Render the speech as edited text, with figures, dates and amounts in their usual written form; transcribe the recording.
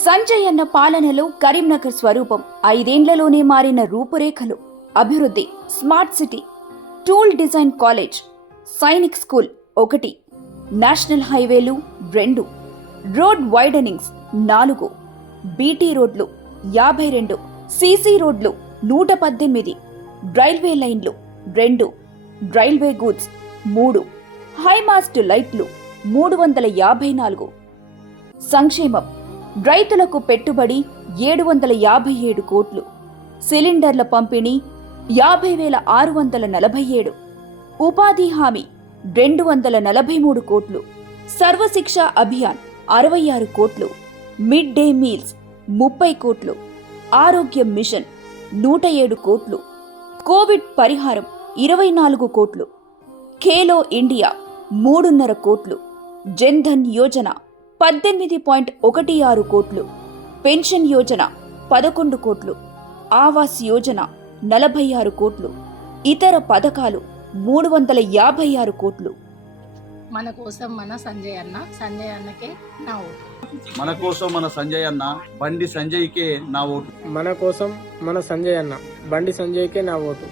సంజయ్ అన్న పాలనలో కరీంనగర్ స్వరూపం 5 ఏండ్లలోనే మారిన రూపురేఖలు. అభివృద్ధి, smart city, tool design college, Sainik school 1, national హైవేలు 2, రోడ్ వైడనింగ్స్ 4, బీటీ రోడ్లు 52, సీసీ రోడ్లు 118, రైల్వే లైన్లు 2, రైల్వే గూడ్స్ 3, హైమాస్ట్ లైట్లు 354. సంక్షేమం, రైతులకు పెట్టుబడి 757 కోట్లు, సిలిండర్ల పంపిణీ 50,647, ఉపాధి హామీ 243 కోట్లు, సర్వశిక్ష అభియాన్ 66 కోట్లు, మిడ్ డే మీల్స్ 30 కోట్లు, ఆరోగ్య మిషన్ 107 కోట్లు, కోవిడ్ పరిహారం 24 కోట్లు, ఖేలో ఇండియా 3.5 కోట్లు, జన్ధన్ యోజన 18.16 కోట్లు, పెన్షన్ యోజన 11 కోట్లు, ఆవాస్ యోజన 46 కోట్లు, ఇతర పథకాలు 356 కోట్లు. మన కోసం మన సంజయ్ అన్నకే నా ఓటు. మన కోసం మన సంజయ్ అన్న, బండి సంజయ్కే నా ఓటు. మన కోసం మన సంజయ్ అన్న, బండి సంజయ్కే నా ఓటు.